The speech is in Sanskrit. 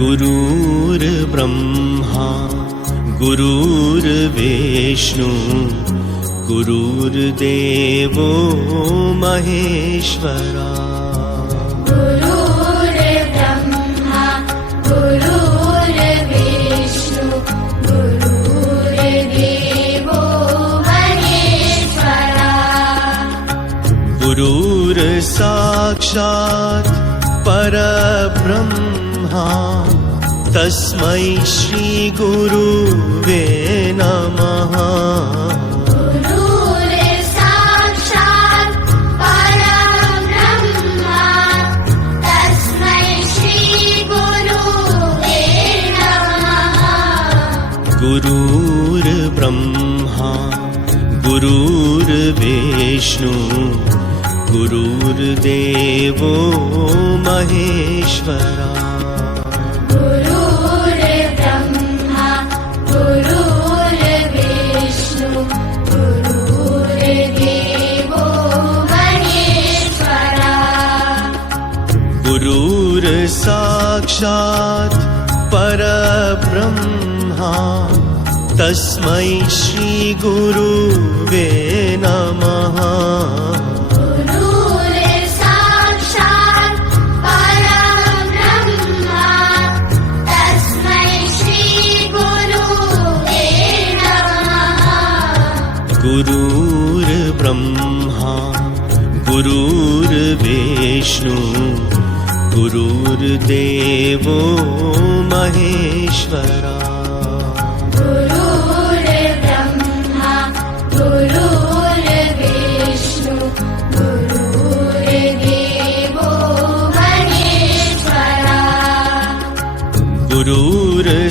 गुरुर्ब्रह्मा गुरुर्विष्णु गुरुर्देवो महेश्वरा। गुरुर्ब्रह्मा गुरुर्विष्णु गुरुर्देवो महेश्वरा। गुरुर्साक्षात् परब्रह्मा तस्मै श्री गुरुवे नमः। गुरुर्साक्षात् परब्रह्मा तस्मै श्री गुरुवे नमः। गुरुर्ब्रह्मा गुरुर्विष्णु गुरुर्देवो महेश्वरा। गुरुर्ब्रह्मा गुरुर्विष्णु गुरुर्देवो महेश्वरा। गुरुर्साक्षात् परब्रह्मा तस्मै श्री गुरुवे नमः। गुरुर्ब्रह्मा गुरुर्विष्णु गुरुर्देवो महेश्वरा। गुरुर्ब्रह्मा गुरुर्विष्णु गुरुर्देवो महेश्वरा। गुरुर्साक्षात्